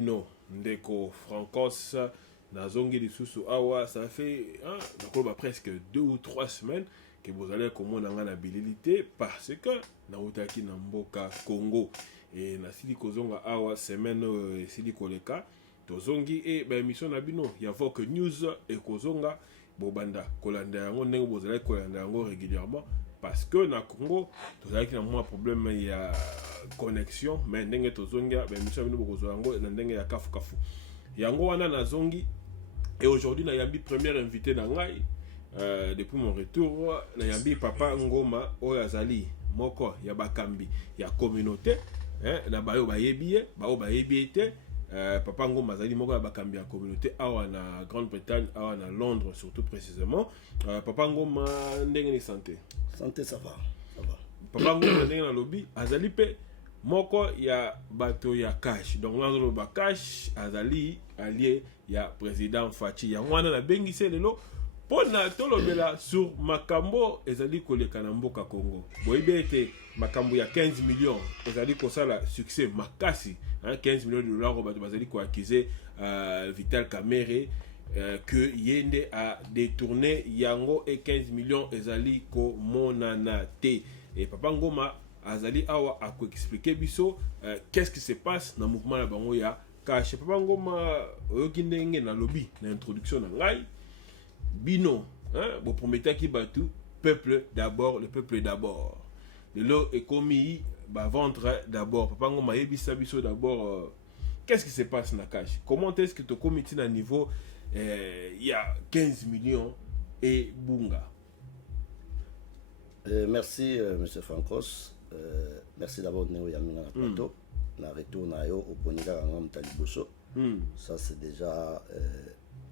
Non, ndeko Francos, nazongi lisusu awa, ça fait presque 2 ou 3 semaines que vous allez comment na bilité parce que na utaki na mboka Congo et na sili kozonga awa semaine sili koleka tozongi e ba émission na bino ya Vogue News et kozonga bobanda kolanda yango ndenge vous allez kolanda yango régulièrement parce que na Congo tozalaki na mwa problème ya connexion mais ndenge tozonga ba émission bino bokozwa yango na ndenge ya kafu kafu yango wana na zongi et aujourd'hui na yambi premier invité na ngai depuis mon retour na yambi papa Ngoma oyo azali moko ya bakambi ya communauté na bayo bayebi bao bayebi te papa Ngoma azali moko ya bakambi ya communauté awa na Grande-Bretagne awa na Londres surtout précisément papa Ngoma ndenge ni santé ça va papa Ngoma ndenge na lobby azali pe moko ya bato ya cash donc là ba cash azali allié ya président Fachi ya mwana na bengise lelo pona tolobela sur makambo ezali koleka na mboka Congo boyebe ete makambo ya 15 millions ezali kosala succès makasi 15 millions de dollars bato bazali ko accuser Vital Kamerhe que yende a détourné yango et 15 millions ezali ko monana te et papa Ngoma azali awa a expliquer biso qu'est-ce qui se passe dans mouvement la bango ya cash papa Ngoma oyoki ndenge na lobby na introduction na ngai bino bo prometteur ki batu peuple d'abord le peuple d'abord de l'eau est commis ba vendre d'abord papa Ngoma yebisa biso d'abord qu'est-ce qui se passe na cash comment est-ce que to comité na niveau il y a 15 millions et bunga. Merci monsieur Francos. Merci d'abord de nous amener dans le plateau. Na retour na yo au Ponika Ngam Taliboso. Ça c'est déjà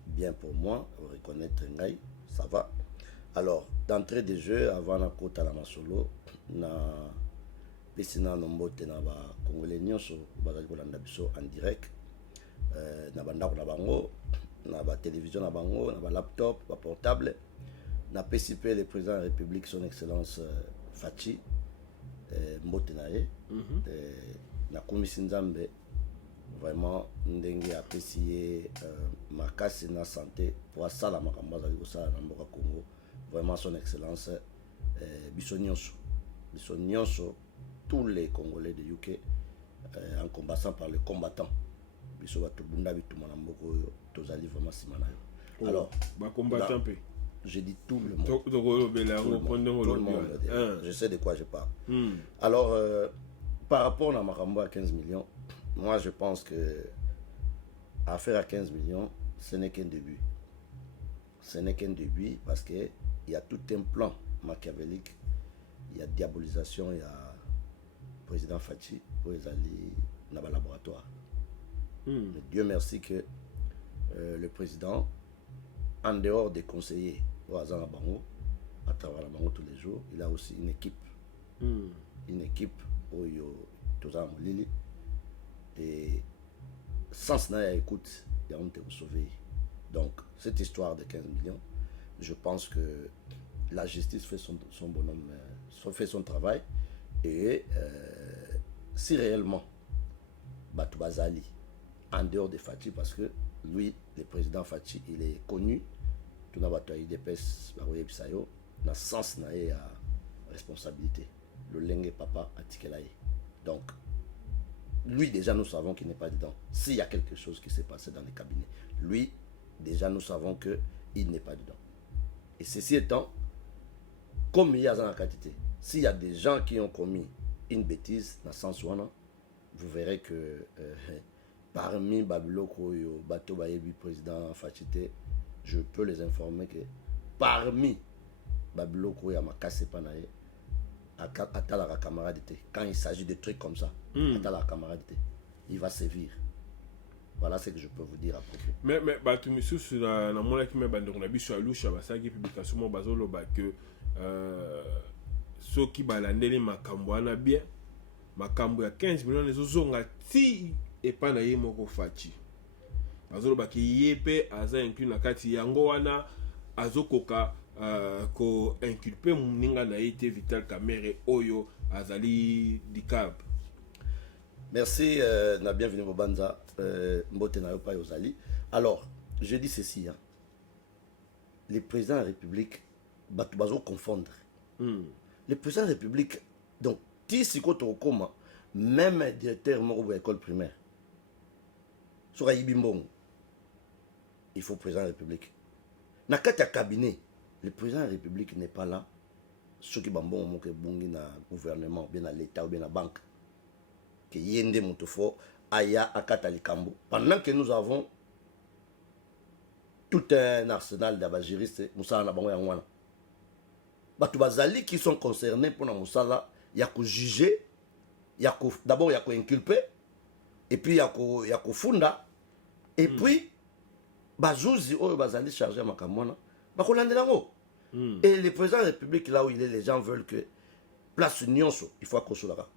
bien pour moi, reconnaître Ngai, ça va. Alors, d'entrée de jeu, avant na kota la masolo, na pisina nombote na ba congolais nyonso bazali kolanda biso en direct. Na banda na bango, na ba télévision na bango, na ba laptop, ba portable. Na PCP le président de la République son excellence Fachi mbote na ye na komisi nzambe vraiment ndenge apesi ye makasi na santé pour asala makambo azali kosala na mboka Congo vraiment son excellence biso nyonso tous les Congolais de UK en combattant par les combattants biso bato bunda bituma na mboka oyo tozali vraiment sima na yo. Alors ba combattant pe je dis tout le monde. Tout le monde. Je sais de quoi je parle. Alors, par rapport à Makambo à 15 millions, moi je pense que affaire à 15 millions, ce n'est qu'un début. Ce n'est qu'un début parce qu'il y a tout un plan machiavélique, il y a diabolisation, il y a président Fachi pour les alliés dans le laboratoire. Dieu merci que le président, en dehors des conseillers à travers la bango tous les jours, il a aussi une équipe. Une équipe où il y a Lili. Et sans cela, écoute, il y a un te sauver. Donc, cette histoire de 15 millions, je pense que la justice fait son bonhomme, fait son travail. Et si réellement, Batou Bazali, en dehors de Fachi, parce que lui, le président Fachi, il est connu, tout n'a pas IDPS, na sens na ya responsabilité. Le lengue papa a tikelaye. Donc, lui déjà nous savons qu'il n'est pas dedans. S'il y a quelque chose qui s'est passé dans les cabinets, lui déjà nous savons qu'il n'est pas dedans. Et ceci étant, comme il y a dans la quantité, s'il y a des gens qui ont commis une bêtise dans le sens où vous verrez que parmi Babiloko et Bato Bayebi, président Fachité, je peux les informer que parmi Babiloko et Makase Panaye, à la camarade, quand il s'agit de trucs comme ça, à la camarade, il va sévir. Voilà ce que je peux vous dire à propos. Mais tu me suis sur la monnaie qui m'a bandé, on a vu sur la louche, ça qui publication, mon bazolo, que ceux qui balandent makambo ana bien, makambo ya 15 millions, les autres ti et pas na yemoko Fachi. Bazolo baki yepe aza inclus na kati yango wana azokoka ko inculper muninga na été Vital Kamerhe oyo azali dicap. Merci, na bienvenue Bobanza, Mbote na Yopa Yozali. Alors, je dis ceci, hein. Les présidents de la République, bazo confondre. Les présidents de la République, donc, ti siko to koma, même directeur de l'école primaire, sur Ayibimbong, il faut président de la République. Dans le cabinet, le président de la République n'est pas là. Ceux qui bambon ont que bungi na gouvernement, bien à l'État ou bien à la banque, que yende mutofo aya akata likambo. Pendant que nous avons tout un arsenal d'abagiristes, Moussa na bango yangwana. Batu bazali qui sont concernés pour na Moussa il y a qu'à juger, d'abord il y a qu'à inculper, et puis il y a qu'à funda, et puis bazouzi ou bazali chargé à makamwana, bakolandelango. Et le président de la République, là où il est, les gens veulent que place union, il faut qu'on soit là.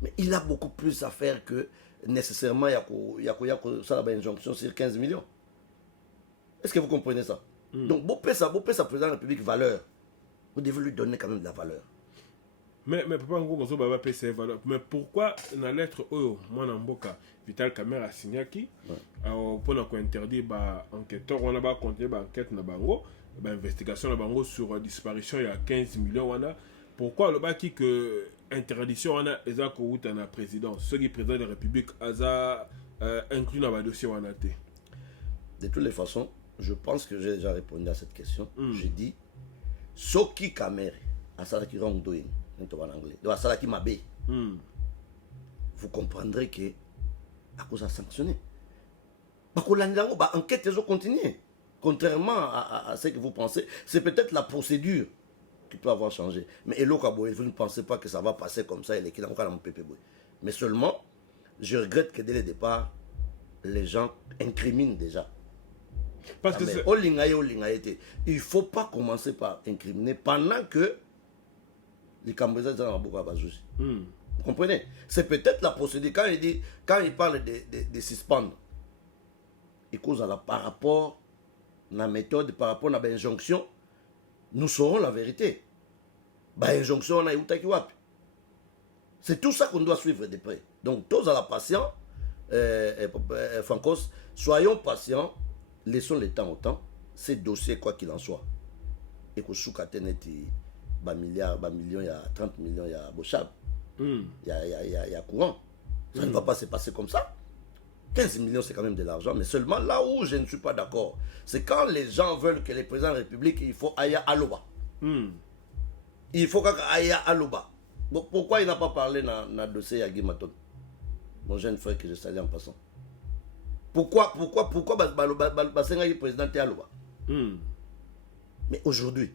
Mais il a beaucoup plus à faire que nécessairement il y a une injonction sur 15 millions. Est-ce que vous comprenez ça? Donc, beau ça président de la République valeur. Vous devez lui donner quand même de la valeur. Mais papa Ngongo Baba paie ses valeurs. Mais pourquoi dans la lettre Oyo, moi Namboka, Vital Kamera Signaki, pour nous interdire enquêteur, on a pas continué enquête na bango, investigation na bango sur disparition il y a 15 millions pourquoi le baki que interdiction on a ezako outa na président, ceux qui président de la République aza inclus dans le dossier wana té. De toutes les façons, je pense que j'ai déjà répondu à cette question. J'ai dit Soki Kamere asalaki wrongdoing en anglais. Donc asalaki mabe. Vous comprendrez que à cause de sanctionner. Enquête continuer. Contrairement à ce que vous pensez, c'est peut-être la procédure qui peut avoir changé. Mais vous ne pensez pas que ça va passer comme ça. Mais seulement, je regrette que dès le départ, les gens incriminent déjà. Parce que il ne faut pas commencer par incriminer pendant que les Cambodgiens sont en Bazouzi. Vous comprenez? C'est peut-être la procédure. Quand il parle de suspendre, il cause par rapport à la méthode, par rapport à l'injonction, nous saurons la vérité. L'injonction, c'est tout ça qu'on doit suivre de près. Donc, tous à la patience, Francos, soyons patients, laissons le temps au temps, ces dossiers, quoi qu'il en soit. Et que Soukateneti, milliards, millions, il y a 30 millions, il y a Bochab, il y a courant. Ça ne va pas se passer comme ça. 15 millions, c'est quand même de l'argent, mais seulement là où je ne suis pas d'accord, c'est quand les gens veulent que les présidents de la République, il faut Aya Aloba. Il faut Aya Aloba. Bon, pourquoi il n'a pas parlé dans le dossier Yagi Maton, mon jeune frère que je salue en passant? Pourquoi le président Aloba? Mais aujourd'hui,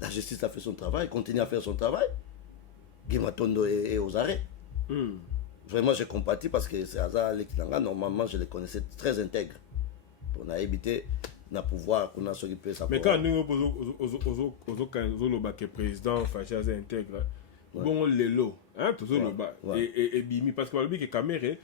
la justice a fait son travail, continue à faire son travail. Guy Matondo est aux arrêts. Vraiment, je compatis parce que c'est Hazard Lekilanga. Normalement, je les connaissais très intègres. On a évité de pouvoir qu'on a s'occupé ça. Mais quand nous avons le président fâché intègre, bon, les lots, hein, tout ça, et bimi, parce que le caméra,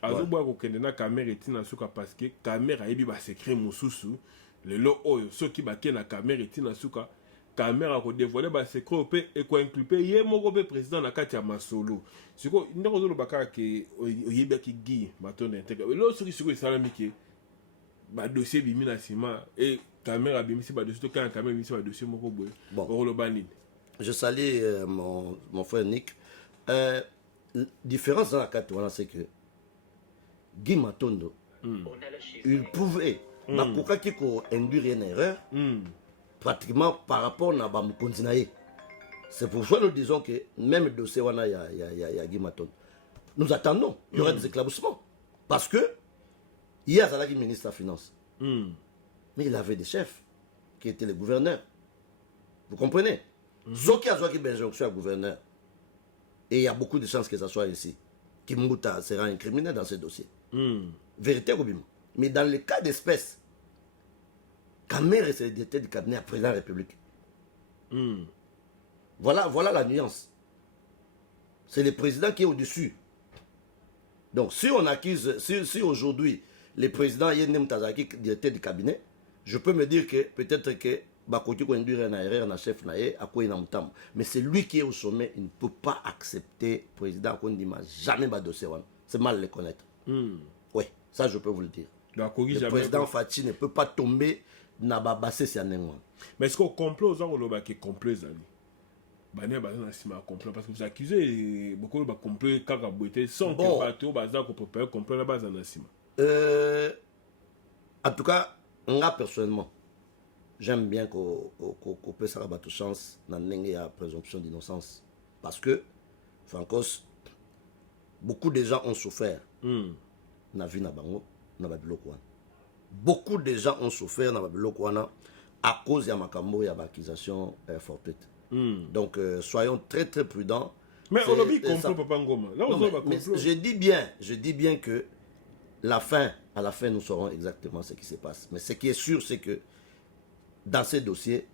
azoboa ko kendena caméra etina suka parce que caméra ebi ba secret mususu, les lots oyo, ceux qui ba na caméra etina suka. Caméra ko dévoiler ba secret pe et ko inculper ye moko pe président na kati ya masolo siko ndeko zo lobaka ke oyeba ki gi batonde intègre lo siko salami ke ba dossier bimi na sima et caméra bimi si ba dossier to kan caméra bimi si ba dossier moko boy bon lo banine. Je salue mon frère Nick. Différence dans la carte c'est que Guy Matondo il pouvait bakokaki ko induire une erreur pratiquement par rapport à Bamukonzinaye. C'est pour ça que nous disons que même le dossier il y a Guy Matondo. Nous attendons, il y aura des éclaboussements. Parce que hier, il y a le ministre de la Finance. Mais il avait des chefs qui étaient les gouverneurs. Vous comprenez? Ceux qui ont une injonction à gouverneur. Et il y a beaucoup de chances que ça soit ici. Kimouta sera incriminé dans ce dossier. Vérité, Robim. Mais dans le cas d'espèce, Kamere, c'est le directeur du cabinet à président de la République. Voilà la nuance. C'est le président qui est au-dessus. Donc, si on accuse, si aujourd'hui, le président Yenem Tazaki, directeur du cabinet, je peux me dire que peut-être que bakoki ko induire na erreur na chef na ye akoyi na mutam. Mais c'est lui qui est au sommet, il ne peut pas accepter président Kondima jamais ba dossier wana. C'est mal le connaître. Oui, ça je peux vous le dire. Le président Fachi ne peut pas tomber na ba basse si anengwa. Mais est-ce qu'on complot aux gens qui complot zali? Bania bazana sima complot parce que vous accusez beaucoup de complot kaka boité sans que bateau bazana ko préparer complot na bazana sima. En tout cas, moi personnellement, j'aime bien qu'on puisse avoir de chance dans la présomption d'innocence. Parce que, francos, beaucoup de gens ont souffert. Na vie na bango, na babiloko. Beaucoup de gens ont souffert na babiloko à cause de makambo et de l'accusation fortuite. Donc, soyons très très prudents. Mais on a dit complot Papa Ngoma. Là, on je dis bien que à la fin, nous saurons exactement ce qui se passe. Mais ce qui est sûr, c'est que dans ces dossiers,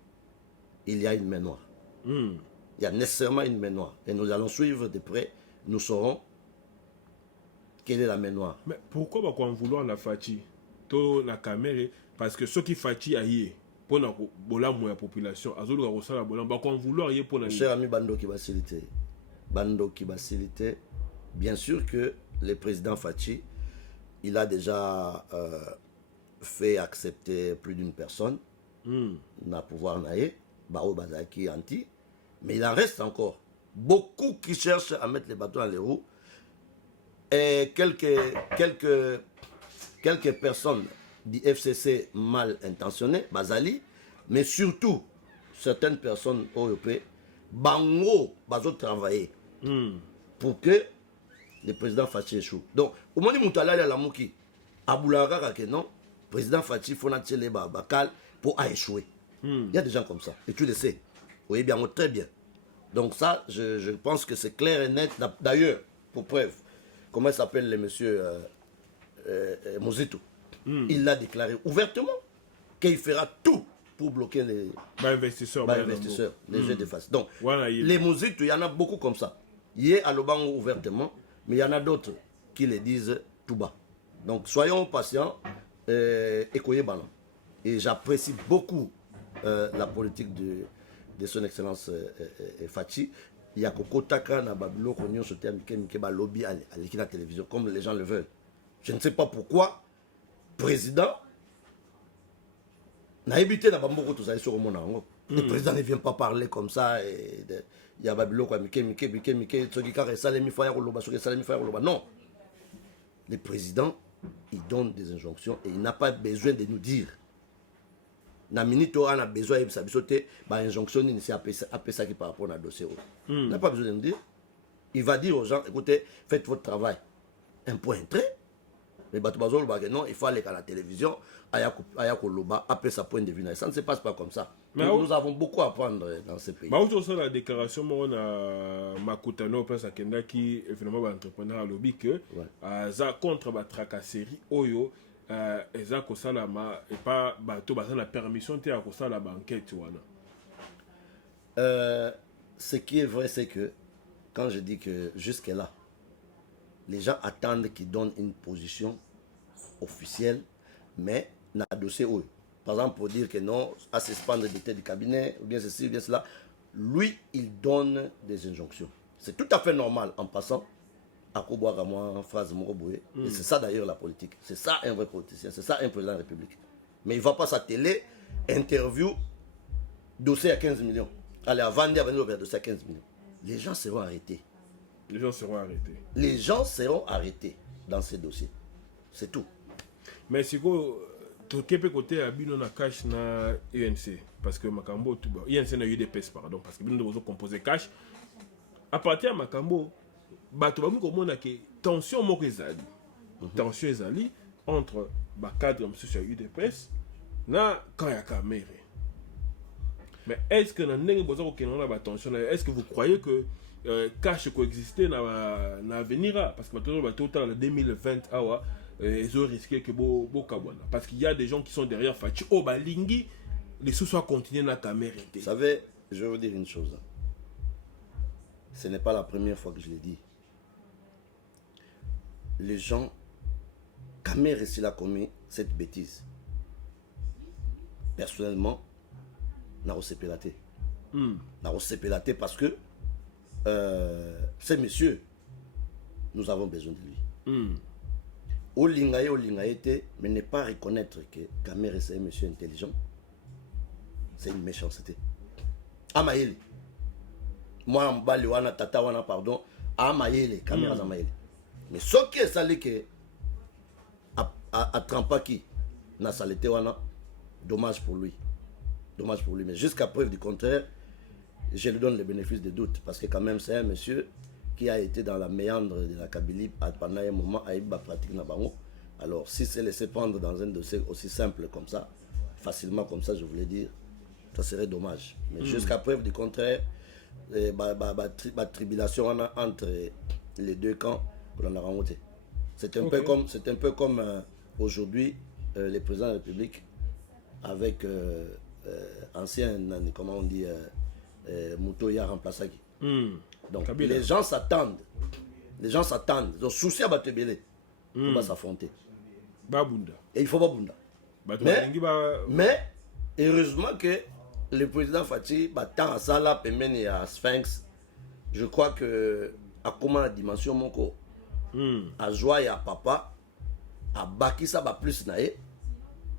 il y a une main noire. Il y a nécessairement une main noire. Et nous allons suivre de près. Nous saurons quelle est la main noire. Mais pourquoi on vouloir la Fachi, la caméra? Parce que ceux qui Fachi aillent pour la population, cher ami Bando qui facilité. Bando qui facilité. Bien sûr que le président Fachi, il a déjà fait accepter plus d'une personne. N'a pouvoir naïe, Bao Bazaki anti, mais il en reste encore beaucoup qui cherchent à mettre les bâtons dans les roues. Et quelques personnes du FCC mal intentionnées, Bazali, mais surtout certaines personnes européennes, Bango, Bazo travailler pour que le président Fachi échoue. Donc, au moment où on a la mouki, Aboulara que non, président Fachi faut les bakal pour échouer. Il y a des gens comme ça, et tu le sais. Oui, bien, très bien. Donc ça, je pense que c'est clair et net. D'ailleurs, pour preuve, comment il s'appelle le monsieur Mozito, il l'a déclaré ouvertement qu'il fera tout pour bloquer les investisseurs, les jeux de face. Donc, les Mozito, il y en a beaucoup comme ça. Il est à l'Obango ouvertement, mais il y en a d'autres qui le disent tout bas. Donc, soyons patients et koye bana. Et j'apprécie beaucoup la politique de son excellence Fachi. Il y a Kokotaka na Babilo Konyo soté Mike ba lobby à la télévision comme les gens le veulent. Je ne sais pas pourquoi président n'a évité na Bamboko tout ça sur le monde. Le président ne vient pas parler comme ça et il y a Babilo quoi Mike Tsogika Salemi Faya Roloba Salemi Faya Roloba. Non. Le président il donne des injonctions et il n'a pas besoin de nous dire. Na minute on a besoin de s'abisoter, bah injonction ni c'est après ça qui par rapport à dossier. Il n'a pas besoin de nous dire. Il va dire aux gens, écoutez, faites votre travail. Un point trait. Mais Batoubazo non, il faut aller à la télévision, Ayako Loba, après sa point de vue. Ça ne se passe pas comme ça. Mais nous avons beaucoup à apprendre dans ce pays. Mais aussi la déclaration on a Makutano pense Kenda qui évidemment entrepreneur à lobby que ça contre la tracasserie Oyo eza kosalama et pas bateau la permission te à kosala banquette wana. Ce qui est vrai c'est que quand je dis que jusque là les gens attendent qu'ils donnent une position officielle mais na dossier Oyo. Par exemple pour dire que non à suspendre des têtes du cabinet ou bien ceci ou bien cela, lui il donne des injonctions. C'est tout à fait normal en passant. Phrase et c'est ça d'ailleurs la politique. C'est ça un vrai politicien, c'est ça un président de la République. Mais il ne va pas sa télé, interview, dossier à 15 millions. Allez, à vendre, dossier à 15 millions. Les gens seront arrêtés. Les gens seront arrêtés. Les gens seront arrêtés dans ces dossiers. C'est tout. Mais si vous avez côté à Bino na cash na UNC, parce que Makambo, UNC na UDPS, pardon, parce que Bino a composé cash. À partir de Makambo, bato bamu komona ke tension moko ezali tension ezali entre ba cadre monsieur sur UDPS na quand ya caméra. Mais est-ce que na ndenge boza ko kenona ba tension est-ce que vous croyez que cash coexister na avenir parce que bato dans 2020 awa ils ont risqué que bo kabwana parce qu'il y a des gens qui sont derrière Fachi au balingi les sous soient continuer na caméra. Vous savez, je vais vous dire une chose. Ce n'est pas la première fois que je l'ai dit. Les gens, Kamere s'il a commis cette bêtise. Personnellement, na osepelate. Na osepelate parce que ces messieurs, nous avons besoin de lui. Olingaye, mais ne pas reconnaître que Kamere c'est un monsieur intelligent, c'est une méchanceté. Amaïli. Moi, Mbali wana tata wana pardon, Amaïli, Kamere Amaïli. Mais ce qui est salé que à Trampaki, na saleté wana, dommage pour lui. Dommage pour lui. Mais jusqu'à preuve du contraire, je lui donne le bénéfice de doute. Parce que quand même, c'est un monsieur qui a été dans la méandre de la Kabylie pendant un moment à Iba pratique Nabango. Alors, si c'est laissé prendre dans un dossier aussi simple comme ça, facilement comme ça, je voulais dire, ça serait dommage. Mais jusqu'à preuve du contraire, la tribulation entre les deux camps, on a remonté. C'est un peu comme aujourd'hui, le président de la République avec ancien, comment on dit, Moutoya remplaçaki. Donc Kabila. Les gens s'attendent. Ils ont souci à battre Belé. Il ne faut pas s'affronter. Et il faut pas bunda. Mais heureusement que le président Fati tant à ça là, Pemene et à Sphinx, je crois que à comment la dimension moko à joie et à papa à baki ça va plus naé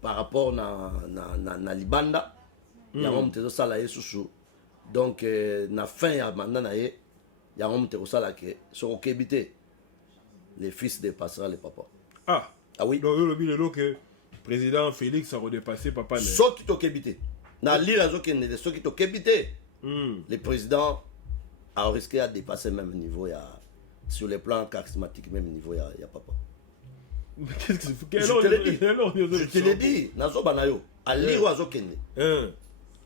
par rapport na libanda ya ngom tezo sala yesusu. Donc na fin ya mandat naé ya ngom tezo sala ke so okebité les fils dépassera les papas. Ah oui. Donc le que président Félix a redépassé papa. So qui t'okebité na lira zo kende so qui t'okebité. Le président a risqué à dépasser même niveau ya sur le plan charismatique même niveau ya papa. Qu'est-ce que je te l'ai dit nazo banayo a lira zo kende.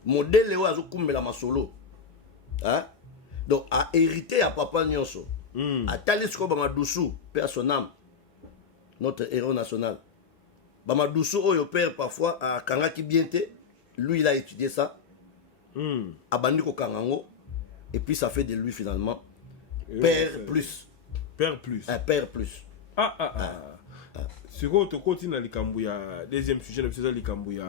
Modèle wa zo kumbela masolo. Hein? Donc a hérité à papa nyonso. A talisko Bamadousou, père son âme, notre héros national. Bamadousou oyo père parfois à Kangaki Biente, lui il a étudié ça. A Bandiko Kangango, et puis ça fait de lui finalement père plus. Père plus. Un père plus. Ce qu'on te continue à l'Ikambouya, deuxième sujet, c'est l'Ikambouya,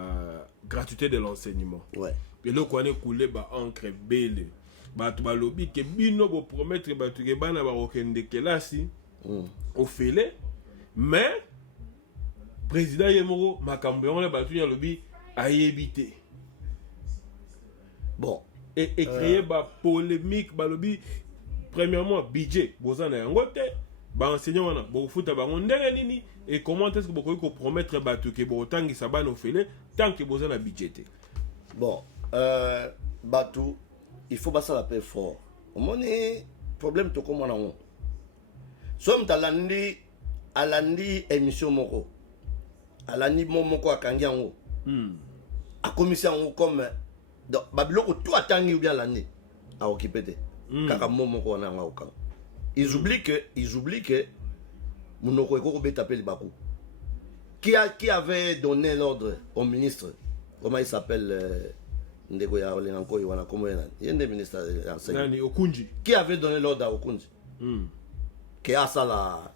gratuité de l'enseignement. Ouais. Et là, qu'on est coulé, encre belle. Tu vas lobby que bino bo promettre que tu bana ba okende kelasi au fele mais président Yemoro makambo on ba tu lobby a évité bon et créer ba polémique ba lobby premièrement budget bozana yangote ba enseignant wana bo futa ba ndenge nini et comment est-ce que boko ko promettre ba tu ke bo tangi sabana au fele tant que bozana budget. Bon Batou il faut passer la paix fort. Mon problème to comme on somme talandi alandi émission moko alandi momoko akangi yango a commission comme donc babiloko tout atangi ou bien l'année à occuper kaka momoko na nga okanga ils oublient que munoko eko be taper le bakou qui avait donné l'ordre au ministre, comment il s'appelle Ndeko ya Olenanko Iwana Komo Yenan. Il y a un ministre d'enseignement. Qui avait donné l'ordre à Okunji. Qui a ça là,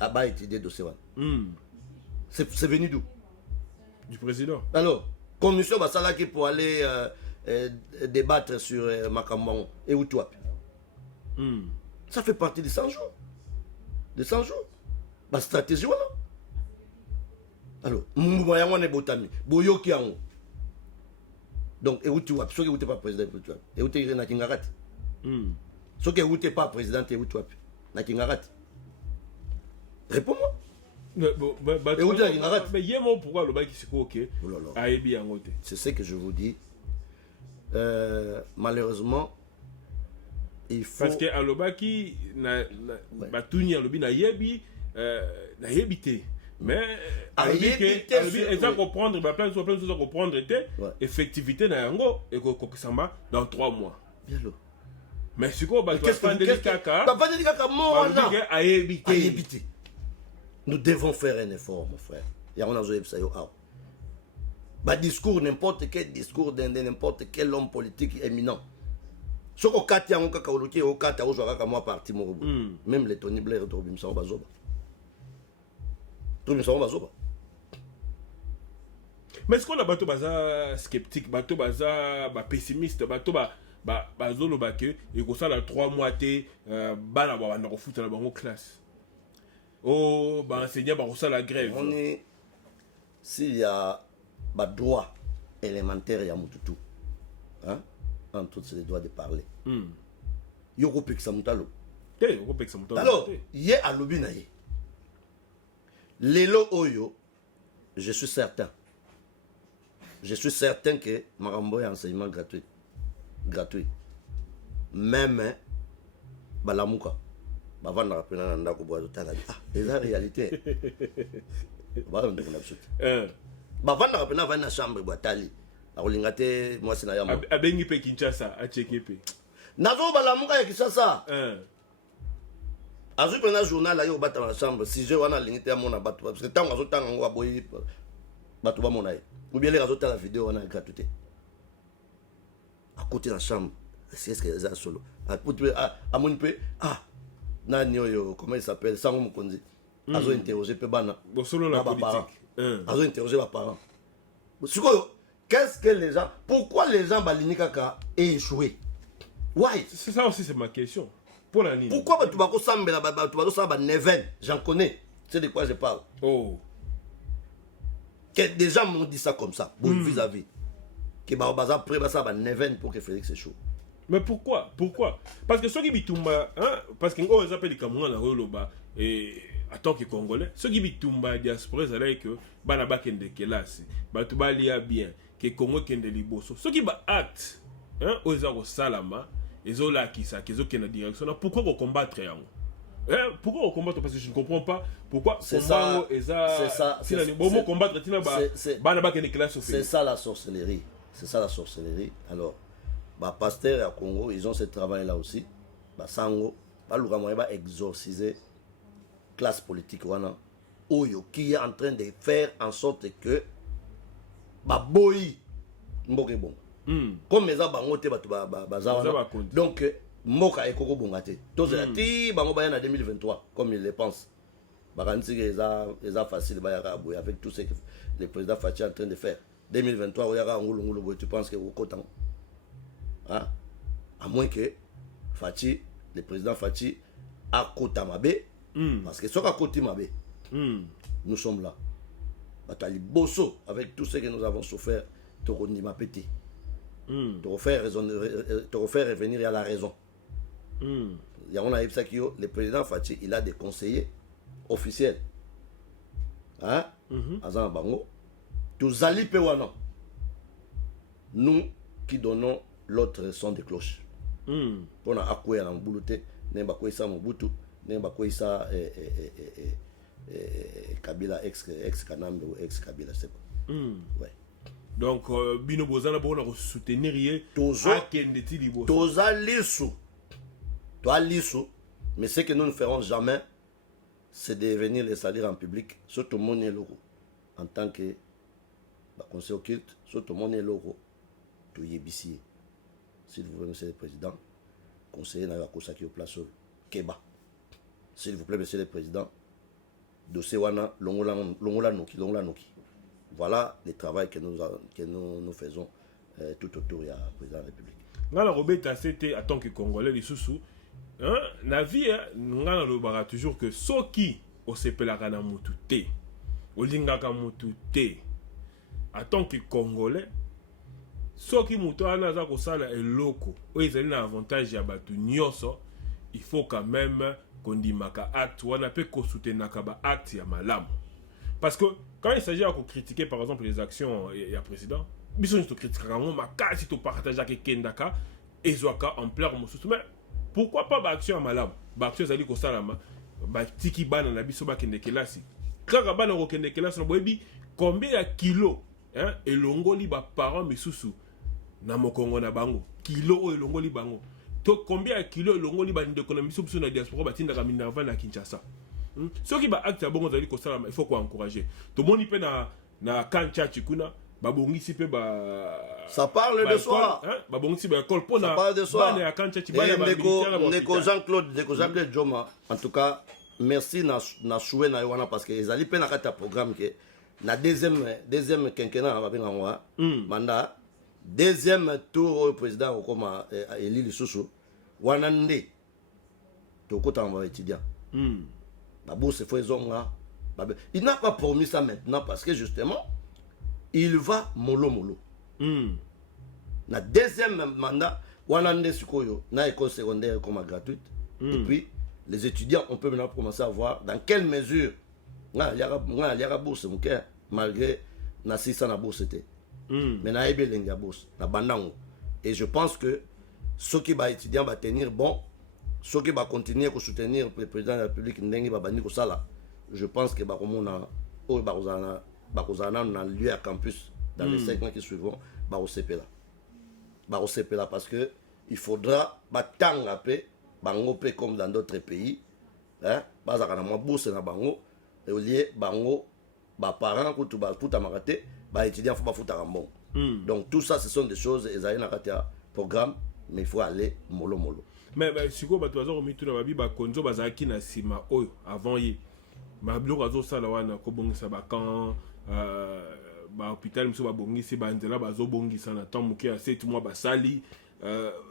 a pas étudié de Sewan. C'est venu d'où? Du président. Alors, commission Basala qui pour aller débattre sur Makamban et Outouap. Ça fait partie des 100 jours. Des 100 jours. La stratégie, voilà. Alors, Moumoyango ne Botami. Boyoki Yango. Donc, et où tu vois, ceux qui n'étaient pas président, et où tu es na Kingarat. Ceux qui n'étaient pas président, et où tu vois, na Kingarat. Réponds-moi. Et où tu es Kingarat. Mais il y a un pourquoi le bac qui se ok. C'est ce que je vous dis. Malheureusement, il faut. Parce que Alobaki, Batouni Alobi na yebi, na yebité. Mais et ça comprendre plein de choses à comprendre effectivité na yango et kokisamba dans 3 mois. Mais ce qu'on va faire des caca nous devons faire un effort mon frère. Il y a un discours n'importe quel discours de n'importe quel homme politique éminent. Ce qu'on a dit au Kata au moi parti même les Tony Blair de Robinson Bazoba. Mais est-ce qu'on a bateau baza sceptique, bateau baza pessimiste, bateau bazolo bake et que ça la 3 mois té bana ba na foot na bango classe. Oh ba enseignant ba ça la grève. On est s'il y a ba droit élémentaire ya mututu. Hein? Entre autres, c'est le droit de parler. Yoko peksa mutalo. Alors, yé a lobi na yé. Lelo oyo, je suis certain. Je suis certain que Marambo est enseignement gratuit. Gratuit. Même, balamuka. Bavan na rapena na ndako boazo tala. Ah, c'est la réalité. Bavan na rapena. Bavan na rapena va na chambre boatali. Akolingate moi c'est na yamo. Abengi pe Kinshasa, a checker pe. Nazo balamuka ya Kinshasa. Azu pena journal ayo bata na chambre, si je wana lingite ya mona batu parce que tango azo tanga ngo aboyi batu ba mona. Ou bien les azo ta la vidéo wana gratuité. À côté de la chambre, c'est ce que ça solo. À mon peu nani yo comment il s'appelle Sango Mukonzi. Azo interroger pe bana. Bon solo la politique. Azo interroger les parents. Sikoyo, qu'est-ce que les gens, pourquoi les gens balinikaka échoué? Why? C'est ça aussi, c'est ma question. Pour la ligne. Pourquoi tu vas ressembler à Neven? J'en connais. C'est de quoi je parle. Oh. Que des gens m'ont dit ça comme ça, vis-à-vis. Que Baobazar prépare ça à Neven pour que Félix échoue. Mais pourquoi? Pourquoi? Parce que ceux qui bitumba, hein, parce que on appelle les Camerounais dans Roloba et en tant que Congolais, ceux qui bitumba diaspora, c'est que Banaba kende kelasi, Batuba lia bien, que Congo kende liboso. Ceux qui ba acte, hein, aux salama. Et là qui ça, qui est dans la direction. Pourquoi on combattre pourquoi on combattre? Parce que je ne comprends pas pourquoi. C'est ça. C'est ça. C'est ça la sorcellerie. C'est ça la sorcellerie. Alors, bah pasteur à Congo, ils ont ce travail là aussi. Bah sango, bah l'ougamoye va exorciser classe politique wana. Oyo qui est en train de faire en sorte que bah boy mboke bon. Comme les bango te batu bazawana. Donc moka ekoko bongate. Tous ti bango ba na 2023 comme ils le pensent. Baranti eza facile ba yaka boy avec tout ce que le président Fachi est en train de faire. 2023 oyaka ngulu boy, tu penses que okotan. Hein? À moins que Fachi, le président Fachi a kota mabe parce que soka koti mabe. Nous sommes là. Batali bosso avec tout ce que nous avons souffert, Torondi Mapeti. Te refaire revenir à la raison. Le président Fachi, il a des conseillers officiels. Hein? Azan Bango. Tous Ali Pewana. Nous qui donnons l'autre son de cloche. Pour na akoué na mbouloute, nemba kouisa Mobutu, nemba kouisa Kabila ex Kanambe ou ex Kabila, c'est quoi? Ouais. Donc, Bino Bozana pour soutenir Toza Lissou. Toi Lissou. Mais ce que nous ne ferons jamais, c'est de venir les salir en public, surtout mon logo. En tant que conseiller occulte, surtout mon logo. Tout yébissi. S'il vous plaît, monsieur le président, conseiller n'a pas qui au place Keba. S'il vous plaît, monsieur le président, dossier wana longola noki. Voilà le travail que nous faisons tout autour de la présidence de la République. Ngana Robeta c'était en tant que Congolais les sous hein la vie ngana lobara toujours que soki osepelaka na mutu te olingaka mutu te en tant que Congolais soki mutu ana za ko sala eloko o ezali na avantage ya batu nyoso il faut quand même kondimaka acte wana pe ko soutenaka ba acte ya malamu. Parce que quand il s'agit de critiquer par exemple les actions il y a président, bisous nous critiquons ma cas si tu partages avec Kendaka et Zoaka en plein mais pourquoi pas action à malam? Action zali ko salama ba tiki bana na biso ba kende kelasi. Kaka bana ko kende kelasi na boyebi combien de kilos hein et longoli ba parents misusu na mokongo na bango kilo o longoli bango to combien de kilos longoli ba ndeko na biso na diaspora ba tinda ka Minerva na Kinshasa. Ceux qui ba acte à bon zali ko salama il faut quoi encourager. To moni pe na kancha chikuna ba bongisi pe ba ça parle de soi hein ba bongisi ba école pona ça parle de soi ba na kancha chibala ba Ndeko Jean-Claude Joma en tout cas merci na souhait na wana parce que ezali pe na kata programme que na deuxième quinquennat mandat deuxième tour au président comme élu lisusu wana nde tokota ba étudiant ba bourse faut zonga il n'a pas promis ça maintenant parce que justement il va mollo na deuxième mandat wana nde sikoyo na école secondaire comme gratuite et puis les étudiants on peut maintenant commencer à voir dans quelle mesure nga bourse muke malgré na 600 na bourse était mais na ebe lenga bourse na bandango et je pense que ceux qui va étudiants va tenir bon ceux qui va continuer à soutenir le président de la République ndengi ba bandi ko sala je pense que ba komona o ba kozana na lieu à campus dans les 5 mois qui suivront ba là parce que il faudra ba tanga pe bango pe comme dans d'autres pays hein ba za kana mo bourse na bango et au lieu bango ba parents kutu ba futa makate ba étudiants faut ba futa rambo donc tout ça ce sont des choses ezali na katia programme mais il faut aller mollo mais siko ba tozo mi tuna babi ba konzo bazaki na sima oyo avant yi ma bloko azo sala wana ko bongisa ba kan ba hôpital mso ba bongisi ba nzela bazo bongisa na temps muke ya 7 mois ba sali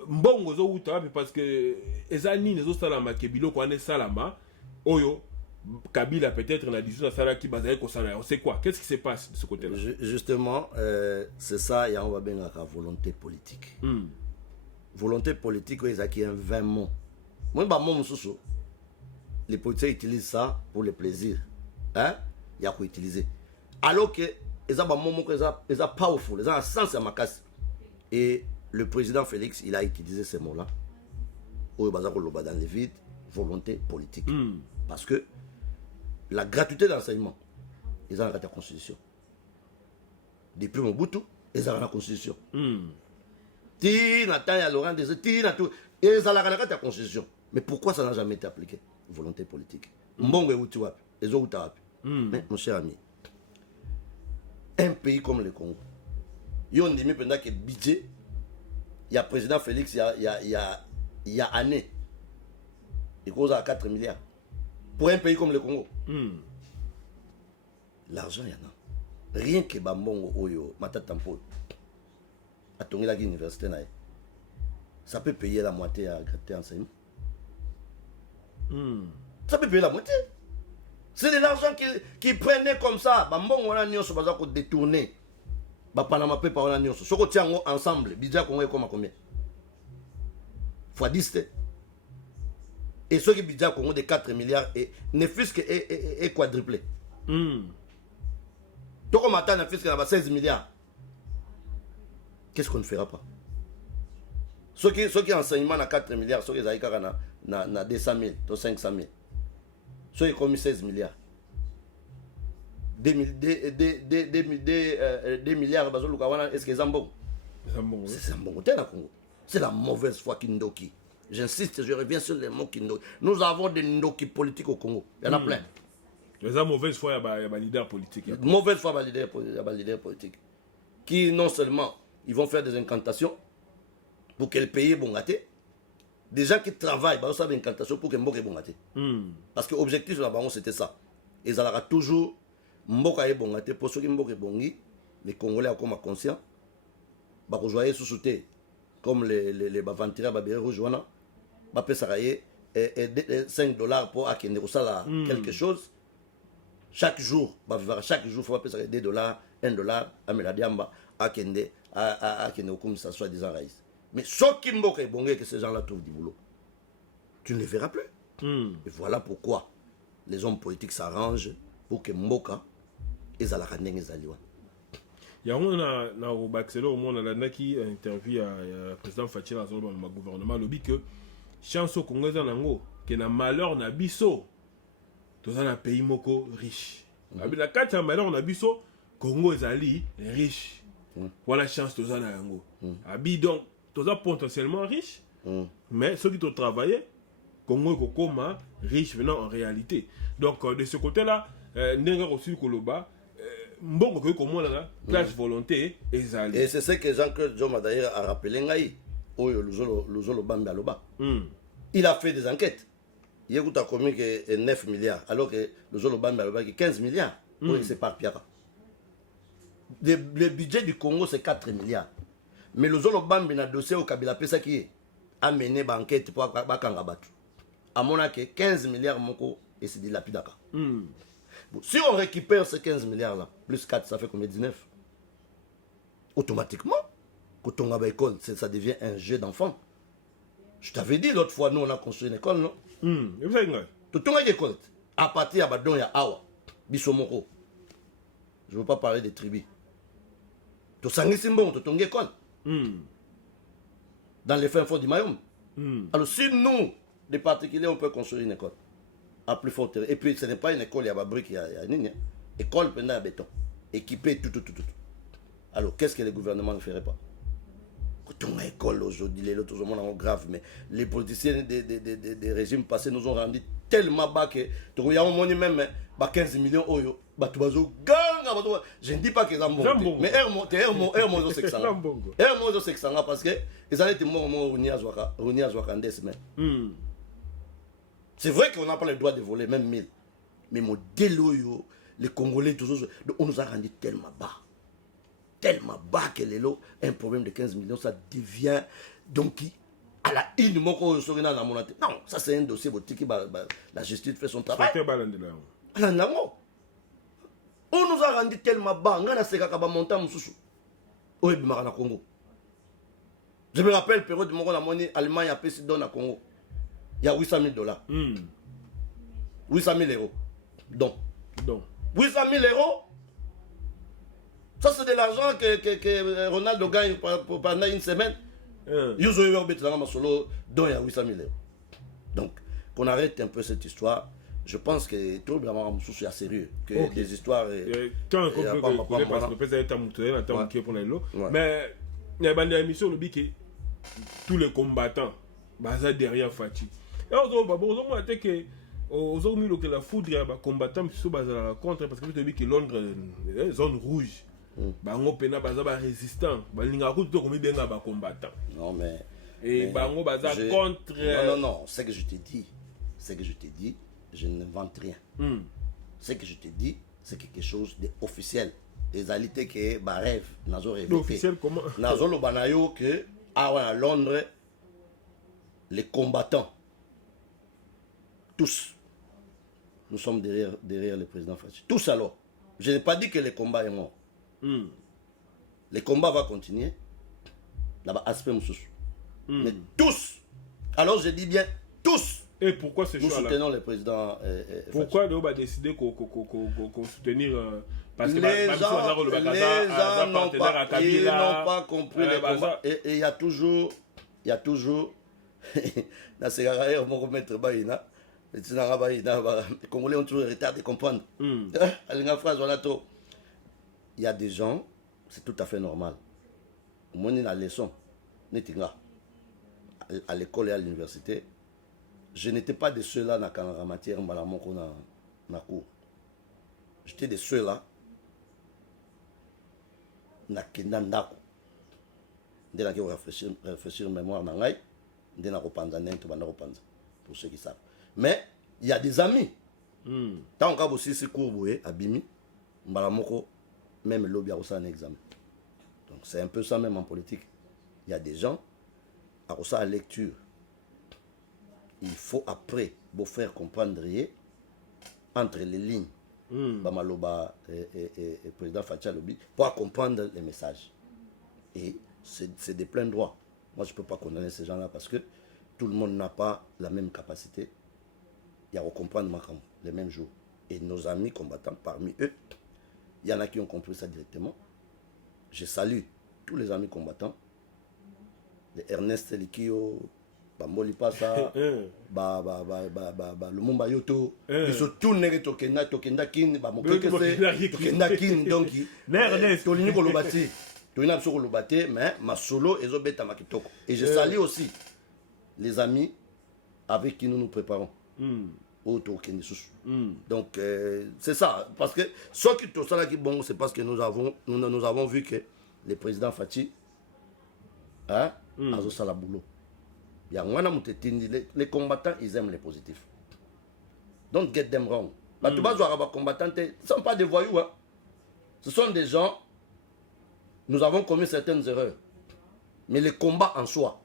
mbongo zo uta parce que ezani nezo sala makebilo ko ane salama oyo Kabila peut-être la discussion ça qui basée ko sala c'est quoi qu'est-ce qui se passe de ce côté-là justement c'est ça ya on va bien la volonté politique volonté politique ils a qui un 20 mots moi ba mot mususu les politiciens utilisent ça pour le plaisir hein il y a quoi utiliser alors que ils a ba mot que ils a powerful ils a un sens à makasi et le président Félix il a utilisé ces mots-là au bazako loba dans les vides volonté politique parce que la gratuité d'enseignement, ils ont la constitution. Depuis Mobutu, ils ont la constitution. Tina, Tanya, Laurent, Tina, tout. Ils ont la constitution. Mais pourquoi ça n'a jamais été appliqué? Volonté politique. Mbongo et Utiwap, les autres Utawap. Mais, mon cher ami, un pays comme le Congo, il y a un demi pendant que budget, il y a président Félix, il y a année, il cause à 4 milliards. Pour un pays comme le Congo, l'argent il y en a. Rien que Bambongo Oyo, Matatampo, à Tongi la université, ça peut payer la moitié à gratter enseignement. Ça peut payer la moitié. C'est de l'argent qu'ils prenaient comme ça. Bambongo on a nion sur bazar pour détourner. Panama peut pas on a nion sur. Ce qu'on tient ensemble, budget Congo est comme combien? Fois 10. Et ceux qui budget Congo de 4 milliards et ne fût-ce que quadruplé. Tout comme attend ne fût-ce que 16 milliards. Qu'est-ce qu'on ne fera pas? Ceux qui enseignement à 4 milliards, ceux qui ont na 200 000, 500 000. Ceux qui ont commis 16 milliards. 2 milliards, est-ce que c'est Zambon? C'est Zambon. C'est la mauvaise foi Kindoki. J'insiste, je reviens sur les mots Kindoki. Nous avons des Ndoki politiques au Congo. Il y en a plein. Mais la mauvaise foi, il y a des leaders politiques. Mauvaise foi, il y a des leaders politiques. Qui non seulement ils vont faire des incantations pour que le pays est bon gâté. Des gens qui travaillent, ils ont des incantations pour que le pays est bon gâté. Parce que l'objectif de la banque, c'était ça. Ils auront toujours Mboka est bon gâté. Pour ceux qui sont bon, les Congolais sont comme conscients. Ils vont jouer sous sauter. Comme les Bavantira, Babé Rouge, ils vont 5 $, pour akende quelque chose. Chaque jour, il faut payer 2 $, 1 $, à Meladiamba, akende, comme ça soit disant raïs. Mais ceux qui Mboka est bon, que ces gens-là trouvent du boulot, tu ne les verras plus. Et voilà pourquoi les hommes politiques s'arrangent pour que Mboka et Zalakandeng et Zaliwa. Il y a un accéléré au monde, qui a interviewé le président Fachi dans le gouvernement, il dit que chance au Congo, que le malheur n'a biso, dans un pays moko riche. La carte de malheur n'a biso, Congo est riche. Voilà chance dans un Congo. Donc, tu es potentiellement riche, mais ceux qui ont travaillé, Congo est comme riche maintenant en réalité. Donc, de ce côté-là, Nenga aussi Koloba, Mbongo comme là, place volonté et Zali. Et c'est ce que Jean-Claude Joma d'ailleurs a rappelé Ngaï, il a fait des enquêtes. Il a commis que 9 milliards, alors que le Zolo Bamba a 15 milliards. Il s'est par Piara. Le budget du Congo, c'est 4 milliards. Mais le zolo bambi na dossier au Kabila Pesa qui a mené une enquête pour Bakanga Batu. À mon avis, 15 milliards moko et c'est dilapidaka. Bon, si on récupère ces 15 milliards là, plus 4, ça fait combien? 19. Automatiquement, quand on a une école, ça devient un jeu d'enfant. Je t'avais dit l'autre fois, nous on a construit une école, non? Et vous savez tout le monde a une école. À partir de Badon, il y a Awa, Bissomoko. Je ne veux pas parler des tribus. Tout ça, c'est bon, tout une école. Dans les fins fonds du Mayom. Alors, si nous, des particuliers, on peut construire une école à plus forte. Et puis, ce n'est pas une école, il y a des briques, il y a une école pendant à béton, équipée, tout. Alors, qu'est-ce que le gouvernement ne ferait pas? Quand on a une école aujourd'hui, les autres, tout le monde est grave, mais les politiciens des régimes passés nous ont rendu tellement bas que, il y a un moment même, 15 millions d'euros. Je ne dis pas qu'ils ont monté, mais ils ont 600. Ils ont 600 parce que ils allaient être morts c'est vrai qu'on n'a pas le droit de voler, même 1000. Mais modèle, les Congolais, on nous a rendu tellement bas que les lots, un problème de 15 millions, ça devient donc à la une non, ça c'est un dossier qui la justice fait son travail. On nous a rendu tellement bas, on a au Congo. Je me rappelle, période de Allemagne a payé dans Congo. Il y a 800 000 $. 800 000 euros. Donc. 800 000 euros. Ça, c'est de l'argent que Ronaldo gagne pendant une semaine. Il y a 800 000 euros. Donc, qu'on arrête un peu cette histoire. Je pense que tout le monde est sérieux. Que des histoires. Quand on peut parce que peut-être mais il y a une émission le que tous les combattants basés derrière Fachi. Et on a dit que aujourd'hui que la foudre est combattant qui sont basés contre parce que tu dis que Londres zone rouge. Bango pena baza ba résistant balinga ko to komi benga ba combattant. Non mais et bango baza contre. Non, c'est que je te dis, je n'invente rien. Ce que je te dis, c'est quelque chose d'officiel. Les alités que ba rêve nazo rêve. Officiel comment? Nazo lo banayo que à Londres les combattants tous nous sommes derrière le président Fachi. Tous alors. Je n'ai pas dit que le combat est mort. Le combat va continuer. Là-bas, aspect moussous. Mais tous. Alors je dis bien tous. Et pourquoi ce choix-là? Nous soutenons le président. Pourquoi nous avons décidé qu'on soutenir parce que les gens n'ont pas compris le combat. Et il y a toujours dans ces carrières, mon maître Baïna. Les Congolais ont toujours le retard de comprendre. Il y a des gens, c'est tout à fait normal. Moi, la leçon, à l'école et à l'université, je n'étais pas de ceux-là dans la matière na cours. J'étais de ceux-là na kendandako. Dès que réfléchir mémoire na ngai, dès na repanza nento banda repanza pour ceux qui savent. Mais il y a des amis. Tant qu'on a aussi ce cours à Bimi, Mbalamoko, même lobby a aussi un examen. Donc c'est un peu ça même en politique. Il y a des gens, à ça la lecture, il faut après vous faire comprendre entre les lignes, Bamaloba et président Facha Lobby, pour comprendre les messages. Et c'est des pleins droits. Moi je ne peux pas condamner ces gens-là parce que tout le monde n'a pas la même capacité. Il y a à comprendre les mêmes jours. Et nos amis combattants, parmi eux, il y en a qui ont compris ça directement. Je salue tous les amis combattants. Les Ernest Likio, Bamboli Passa, le Mumba Yoto, ils sont tous nés Tokenda Kin, Tokenda Kin, donc Tolini Kolobati. Tolini Kolobati, mais ma solo et Zobeta Makitoko. Et je salue aussi les amis avec qui nous nous préparons. Donc c'est ça, parce que ce qui est bon, c'est parce que nous avons vu que le président Fachi a fait boulot. Les combattants, ils aiment les positifs. Don't get them wrong. Les combattants ne sont pas des voyous. Ce sont des gens Nous avons commis certaines erreurs. Mais le combat en soi,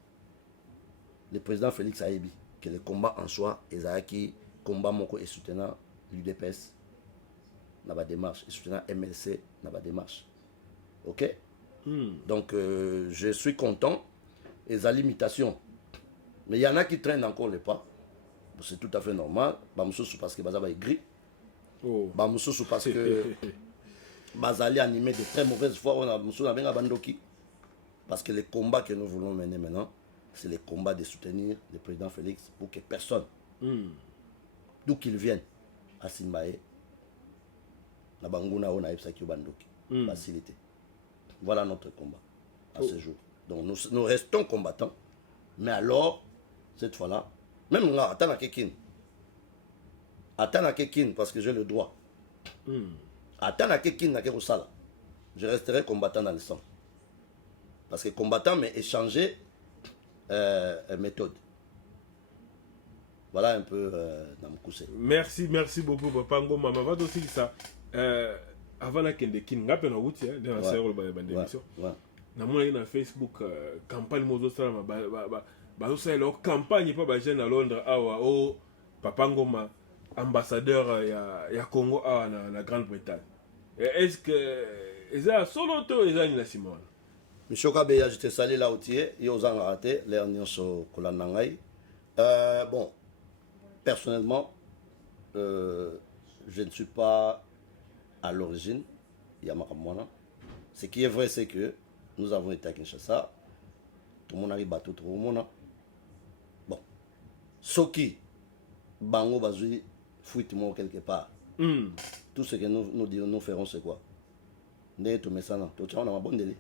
le président Félix Ayebi, que le combat en soi, Ezaki, combat moko et soutenant l'UDPS, n'a pas de démarche, et soutenant MLC, n'a pas de démarche. Ok? Donc, je suis content. Et la limitation. Mais il y en a qui traînent encore les pas. C'est tout à fait normal. Bamoussou parce que Bazaba est gris. Bamoussou parce que Bazali animé de très mauvaises fois. On a Moussou a Bandoki. Parce que le combat que nous voulons mener maintenant, c'est le combat de soutenir le président Félix pour que personne, d'où qu'il vienne, à Simbaé, na Bangouna ou na Epsaki Bandoki, facilité. Voilà notre combat à ce jour. Donc nous restons combattants. Mais alors, cette fois-là, même là, attends à Kekin. Attends à Kekin parce que j'ai le droit. Attends à Kekin à Kerosala. Je resterai combattant dans le sang. Parce que combattant, mais échanger méthode. Voilà un peu dans mon coup. Merci beaucoup, Papa Ngoma. Ma va aussi ça. Avant la Kendekin, on a pen route, dans la série de l'émission. Na mon Facebook campagne mozo sala ba ça leur campagne pas ba jeune à Londres awa o Papa Ngoma ambassadeur ya Congo awa na Grande-Bretagne. Est-ce que eza solo to eza ni la Simone? Monsieur Kabeya, je te salue là où tu es, ils ont raté les annonces kolanangai. Bon, personnellement je ne suis pas à l'origine Yamakamwana. Ce qui est vrai, c'est que nous avons été à Kinshasa. Tout le monde arrive à tout le monde. Bon. Soki, Bango, Bazui, fouille-moi quelque part. Tout ce que nous ferons, c'est quoi? Nous sommes ça. On a un bon délai.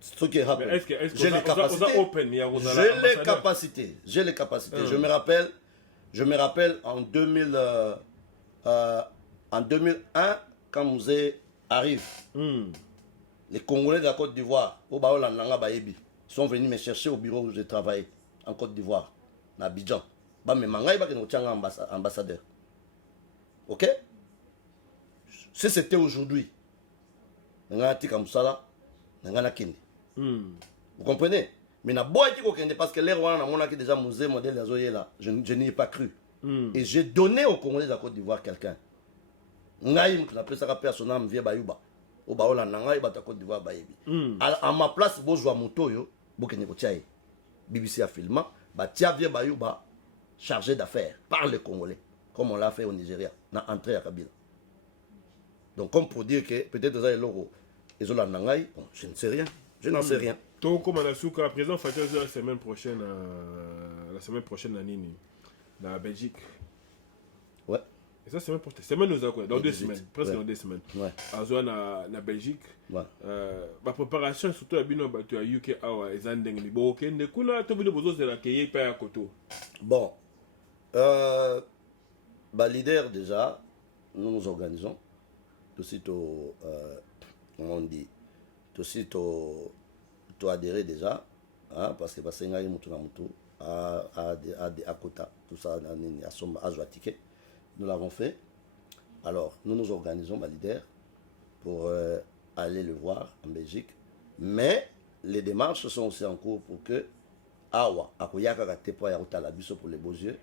Ce qui est rappelé. J'ai les capacités. J'ai les capacités. Je me rappelle en 2001, quand Mouzé arrive. Les Congolais de la Côte d'Ivoire, sont venus me chercher au bureau où je travaillais en Côte d'Ivoire, à Abidjan. Ambassadeur. Ok? Si c'était aujourd'hui, vous comprenez? Mais parce que l'air a déjà musée modèle là, je n'y ai pas cru. Et j'ai donné aux Congolais de la Côte d'Ivoire quelqu'un. Ngaïm, on appelle ça personnel, via Bayouba. Au Baola Nangaï, Bata Côte d'Ivoire, Bayebi. À ma place, Bozwa Motoyo, Bokeneko Tchaï, BBC a filmé, Batia via Bayouba, chargé d'affaires par les Congolais, comme on l'a fait au Nigeria, dans l'entrée à Kabila. Donc, comme pour dire que peut-être que l'euro, ils ont la Nangaï, bon, je ne sais rien, je n'en sais rien. Tout comme on a su que la présidente Fatia la semaine prochaine à Nini, dans la Belgique. Ouais. Et ça, semaine nous a quoi? Dans 2 semaines, presque dans 2 semaines. Ouais. À Zoana, la Belgique. Ouais. Ma préparation, surtout à Bino, tu as UK, Awa, et Zandeng, les Boken, les Kuna, tu as vu de besoin de la Kéye, pas à Koto. Bon. Leader, déjà, nous nous organisons. Tout de suite, comment on dit, tout de suite, tu adhérer déjà, hein, parce que parce que à Kota, tout ça, à Zouatike. Nous l'avons fait. Alors, nous nous organisons, leader, pour aller le voir en Belgique. Mais les démarches sont aussi en cours pour que Awa, Akoyaka Tepo Yaruta la Biso pour les beaux yeux.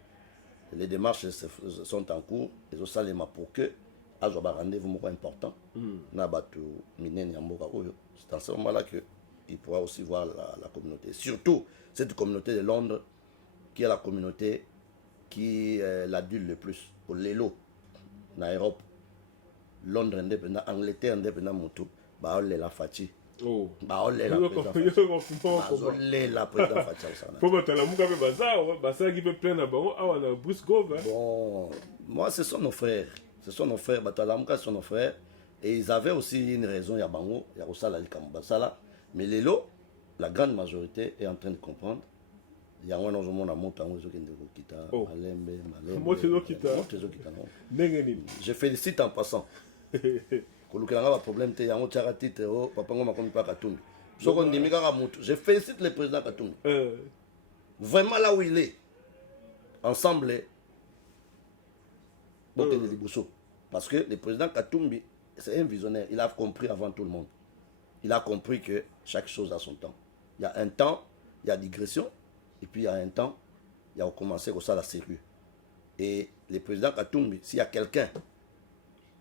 Les démarches sont en cours. Les Osalema pour que Azoba rendez-vous important. Nabatu Minen Yamboka Oyo. C'est dans ce moment-là qu'il pourra aussi voir la communauté. Surtout cette communauté de Londres qui est la communauté qui l'adule le plus. Pour l'élo, en Europe, Londres indépendant, Angleterre indépendant, Moutou, Baole la Fati. Oh, Baole la président Fati. Faut mettre la mouka avec Baza qui peut plein à Baron, on a Bruce Gove. Bon, moi, ce sont nos frères. Ce sont nos frères, Batalamouka sont nos frères. Et ils avaient aussi une raison, Yabango, Yarosala, Likambasala. Mais l'élo, la grande majorité est en train de comprendre. Il y a un moment où je félicite en passant. Je félicite le président Katumbi. Vraiment là où il est, ensemble, parce que le président Katumbi, c'est un visionnaire. Il a compris avant tout le monde. il a compris que chaque chose a son temps. Il y a un temps, il y a digression, et puis il y a un temps, il y a commencé comme ça la sérieux. Et le président Katumbi, s'il y a quelqu'un,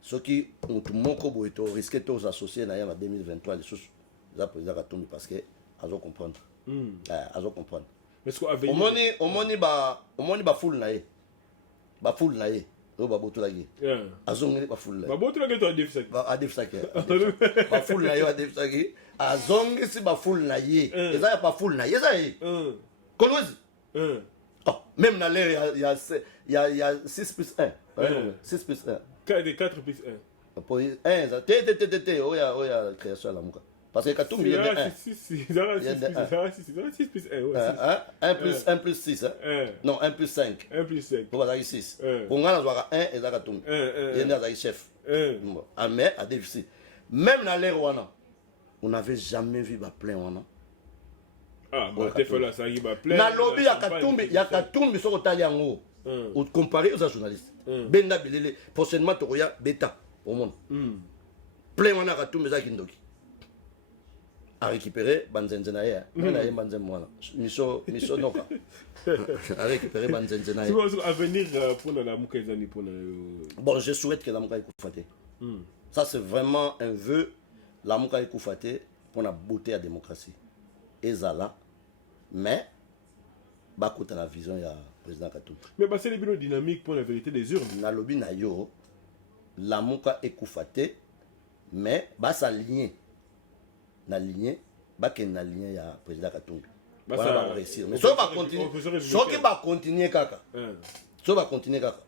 ceux qui ont risqué de s'associer en 2023, les choses, le président Katumbi, parce que, ils vont comprendre. Ils vont comprendre. Au moins, ba foule naé. Ba foule naé. Ba boto la gué. Azongé ba foule. Ba boto la gué to adef sak. Ba adef sak. Ba foule naé adef sak. Azongé si ba foule naé. Eza ya ba foule naé, eza yi. Konozi. Même dans l'air il y a 6 plus 1. 6 plus 1. 4 plus 1. Pour 1 ça oya création la muka. Parce que Katumbi il y a 6 plus 1. 1 plus 6. Non, 1 plus 5. 1 plus 5. Pour avoir 6. Pour nga na 1 et ça Katumbi. Il y a un chef. Mais à déficit. Même dans l'air on n'avait jamais vu ba plein wana. Ah, bah t'es fait là ça y va plein. Na lobby ya Katumbi so kotali yango. Ou comparer aux journalistes. Benga bilele prochainement tokoya bêta au monde. Plein wana Katumbi za kindoki. A récupérer Banzenzena ya. Na ye Banzen mwana. Miso noka. A récupérer Banzenzena ya. Tu vas avenir pour la muka ezani pour Bon, je souhaite que la muka ekufaté. Ça c'est vraiment un vœu la muka ekufaté pour la beauté à la démocratie. Ezala mais bakuta la vision ya président Katumbi. Mais c'est le bureau dynamique pour la vérité des urnes. Na lobby na yo la muka ekufaté mais ba s'aligner na lignée ba ken na lignée ya président Katumbi. Ba ça va réussir. Mais ça va continuer. Ce qui va continuer kaka. Ça va continuer kaka.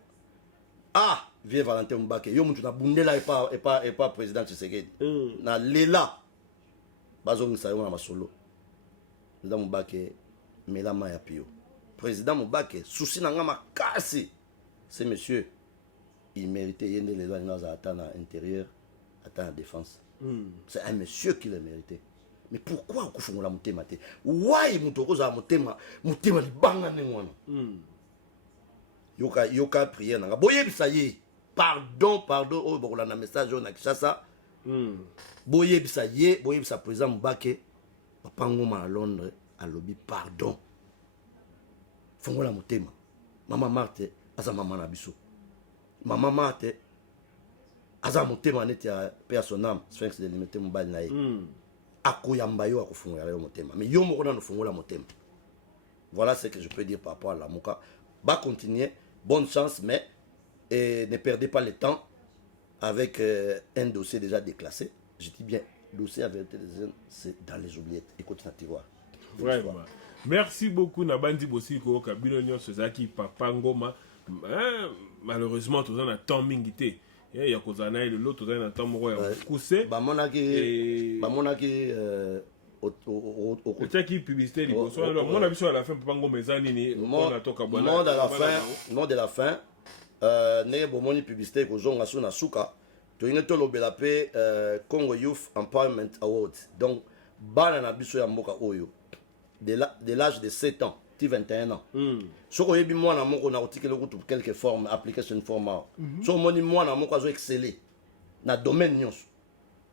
Ah, vieux Valentin Mbake, yo mutu na bundela et pas président Tshisekedi. Na lela bazongi sa yo na masolo. Président Mbake melama ya pio. Président Mbake souci na nga makasi. C'est monsieur il méritait yende les lois dans attendre à l'intérieur, attendre la défense. C'est un monsieur qui le méritait. Mais pourquoi kufungola mutema te? Why mutoko za mutema li banga nengwana? Yoka prière nanga. Boye bisaye. Pardon, oh bokola na message on a Kinshasa. Boye bisaye, boye bisa président Mbake papa ngoma à Londres à lobby pardon. Fungola mutema. Mama Marthe aza mama na biso. Mama Marthe aza mutema neti ya père son âme Sphinx de limité mbali na ye. Akoyamba yo akofungola yo mutema. Mais yo moko na no fungola mutema. Voilà ce que je peux dire par rapport à la Muka. Va continuer, bonne chance, mais ne perdez pas le temps avec un dossier déjà déclassé. Je dis bien, dossier à vérité des jeunes, c'est dans les oubliettes. Écoute na tiroir. Vraiment. Merci beaucoup Nabandi Bosiko Kabilo Nyonso Zaki Papa Ngoma. Malheureusement, tout ça a temps mingité. Il y a cause na le lot tout ça a temps moko ya kousé. Ba monaki au qui publicité liboso mon avis sur la fin Papa Ngoma ezani ni on a toka bona. Nom de la fin ne bomoni publicité ko zonga suna suka to ine to lobela pe Congo Youth Empowerment Awards. Donc bana na biso ya mboka oyo de l'âge de 7 ans, 21 ans. Si vous avez moi quelques formes, application format. Si vous avez moi exceller dans le domaine,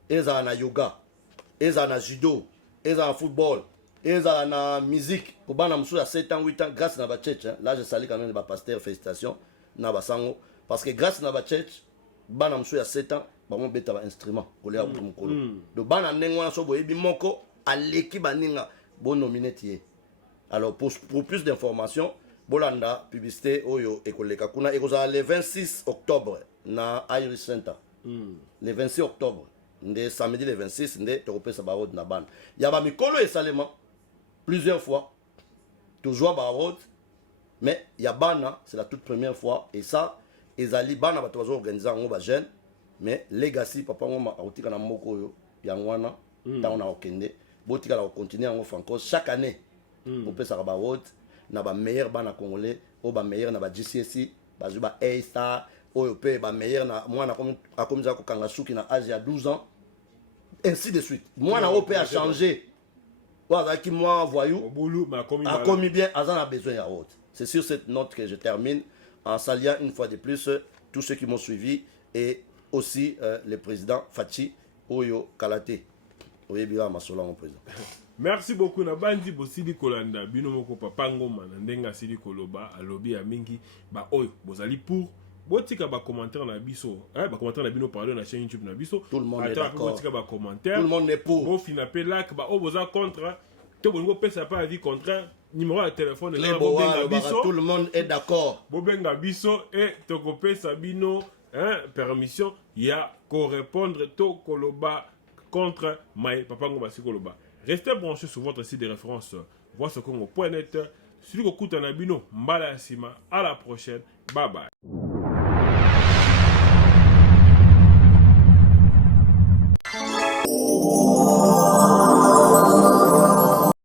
ils ont na yoga, ils ont na judo, ils ont na football, ils ont na musique. Pour bana musu à 7 ans, 8 ans, grâce à la church, là je salue quand même les pasteurs, félicitations, na basango parce que grâce à la church, bana musu à 7 ans, ba mon beta instrument, kolé a mukolo. Do bana nengwana so boyebi moko aleki baninga bon nominé. Alors pour plus d'informations, Bolanda publicité oyo ekoleka kuna ekozala le 26 octobre na Iris Center. Le 26 octobre, nde samedi le 26 nde tokopesa ba road na bana. Ya ba mikolo esalema plusieurs fois. Toujours ba road mais ya bana c'est la toute première fois et ça ezali bana ba tozo organiser ngo ba jeune mais legacy papa ngoma autika na moko oyo ya ngwana taona okende. Botika la continuer en franco chaque année pour faire ça ba haute na ba meilleur bana congolais ou ba meilleur na ba GCSE ba juba A-star ou pe ba meilleur na moi na comme ça ko kanga suki na âge à 12 ans ainsi de suite moi na OP a changé voilà qui moi voyou a commis bien azan a besoin ya haute. C'est sur cette note que je termine en saluant une fois de plus tous ceux qui m'ont suivi et aussi le président Fachi Oyo Kalate. Oui, bien, ma sola, mon président. Merci beaucoup na bandi bosili kolanda bino moko papa ngoma na ndenga sili koloba alobi ya mingi ba oyo bozali pour botika ba commentaire na biso ba commentaire na bino pardon na chaîne YouTube na biso tout le monde est d'accord botika ba commentaire tout le monde est pour bo fina pe like ba o boza contre te bongo pesa pas avis contraire numéro de téléphone les boa biso tout le monde est d'accord bobenga biso et toko pesa bino permission ya ko répondre to koloba contre mai papa ngoma sikoloba. Restez branchés sur votre site de référence voicecongo.net. Celui qui écoute en abino, mbala sima. À la prochaine. Bye bye.